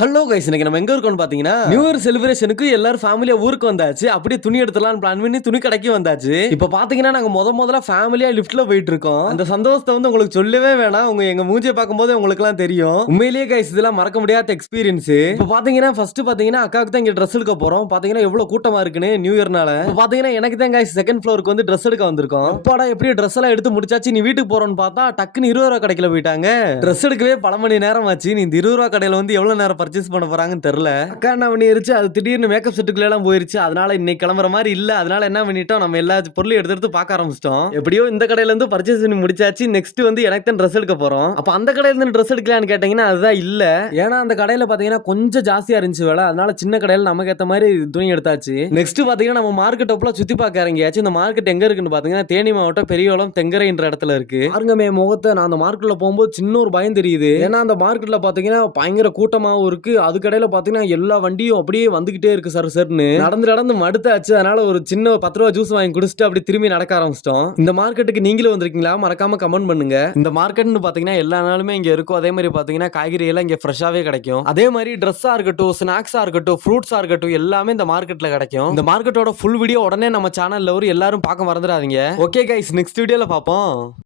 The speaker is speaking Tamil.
ஹலோ கைஸ், இன்னைக்கு நம்ம எங்க இருக்கோம்னு பாத்தீங்கன்னா நியூ இயர் செலிப்ரேஷனுக்கு எல்லாரும் ஃபேமிலியா ஊருக்கு வந்தாச்சு. அப்படியே துணி எடுத்துலாம் பிளான் பண்ணி துணி கடைக்கு வந்தாச்சு. இப்ப பாத்தீங்கன்னா நாங்க முதல்ல ஃபேமிலியா லிஃப்ட்ல போயிட்டு இருக்கோம். அந்த சந்தோஷத்தை வந்து உங்களுக்கு சொல்லவே வேணாம். உங்க எங்க மூஞ்சியை பார்க்கும்போது உங்களுக்கு எல்லாம் தெரியும். உண்மையிலேயே கைஸ் இதெல்லாம் மறக்க முடியாத எக்ஸ்பீரியன்ஸ். இப்ப பாத்தீங்கன்னா ஃபர்ஸ்ட் பாத்தீங்கன்னா அக்காவுக்கு தான் இங்க ட்ரெஸ் எடுக்க போறோம். பாத்தீங்கன்னா எவ்வளவு கூட்டமா இருக்குன்னு நியூ இயர்னால. இப்ப பாத்தீங்கன்னா எனக்கு தான் கைஸ் செகண்ட் ஃப்ளோருக்கு வந்து ட்ரெஸ் எடுக்க வந்திருக்கோம். அப்பாடா எப்படி ட்ரெஸ் எல்லாம் எடுத்து முடிச்சாச்சு, நீ வீட்டுக்கு போறோம்னு பார்த்தா டக்குன்னு 20 ரூபா கடைக்குள்ள போயிட்டாங்க. ட்ரெஸ் எடுக்கவே பல மணி நேரம் ஆச்சு. நீ இந்த 20 ரூபா கடையில வந்து எவ்வளவு நேரம் பர்ச்சேஸ் பண்ண போறாங்கன்னு தெரியல. அக்கா என்ன பண்ணிருச்சு, அது திடீர்னு மேக்கப் செட்டுக்குள்ள எல்லாம் போயிருச்சு. அதனால இன்னைக்கு கிளம்புற மாதிரி இல்ல. அதனால என்ன பண்ணிட்டோம், நம்ம எல்லா பொருளையும் எடுத்து பார்க்க ஆரம்பிச்சிட்டோம். எப்படியோ இந்த கடையில இருந்து பர்ச்சேஸ் பண்ணி முடிச்சாச்சு. நெக்ஸ்ட் வந்து எனக்கு தான் ட்ரெஸ் எடுக்க போறோம். அப்ப அந்த கடையில இருந்து ட்ரெஸ் எடுக்கலான்னு கேட்டீங்கன்னா அதுதான் இல்ல. ஏன்னா அந்த கடையில பாத்தீங்கன்னா கொஞ்சம் ஜாஸ்தியா இருந்துச்சு வேலை. அதனால சின்ன கடையில நமக்கு ஏத்த மாதிரி துணி எடுத்தாச்சு. நெக்ஸ்ட் பாத்தீங்கன்னா நம்ம மார்க்கெட் டோப்ல சுத்தி பார்க்க இறங்கியாச்சு. இந்த மார்க்கெட் எங்க இருக்குன்னு பாத்தீங்கன்னா தேனி மாவட்டம் பெரியவளம் தெங்கரைன்ற இடத்துல இருக்கு. பாருங்கமே முகத்தை, நான் அந்த மார்க்கெட்ல போகும்போது சின்ன ஒரு பயம் தெரியுது. ஏன்னா அந்த மார்க்கெட்ல பாத்தீங்கன்னா பயங்கர கூட்டமாவும் இருக்கு. அது கடையில பாத்தீங்கன்னா எல்லா வண்டியும் அப்படியே வந்துகிட்டே இருக்கு சார் சார்னு. நடந்து மடுத்தாச்சு. அதனால ஒரு சின்ன 10 ரூபா ஜூஸ் வாங்கி குடிச்சிட்டு அப்படி திரும்பி நடக்க ஆரம்பிச்சிட்டோம். இந்த மார்க்கெட்டுக்கு நீங்களும் வந்திருக்கீங்களா? மறக்காம கமெண்ட் பண்ணுங்க. இந்த மார்க்கெட்னு பாத்தீங்கன்னா எல்லா நாளுமே இங்க இருக்கும். அதே மாதிரி பாத்தீங்கன்னா காய்கறி எல்லாம் இங்க ஃப்ரெஷ்ஷாவே கிடைக்கும். அதே மாதிரி ட்ரெஸ்ஸா இருக்கட்டும், ஸ்நாக்ஸா இருக்கட்டும், ஃப்ரூட்ஸா இருக்கட்டும், எல்லாமே இந்த மார்க்கெட்ல கிடைக்கும். இந்த மார்க்கெட்டோட ஃபுல் வீடியோ உடனே நம்ம சேனல்ல வரும். எல்லாரும் பார்க்க மறந்துடாதீங்க. ஓகே கைஸ், நெக்ஸ்ட் வீடியோல பார்ப்போம்.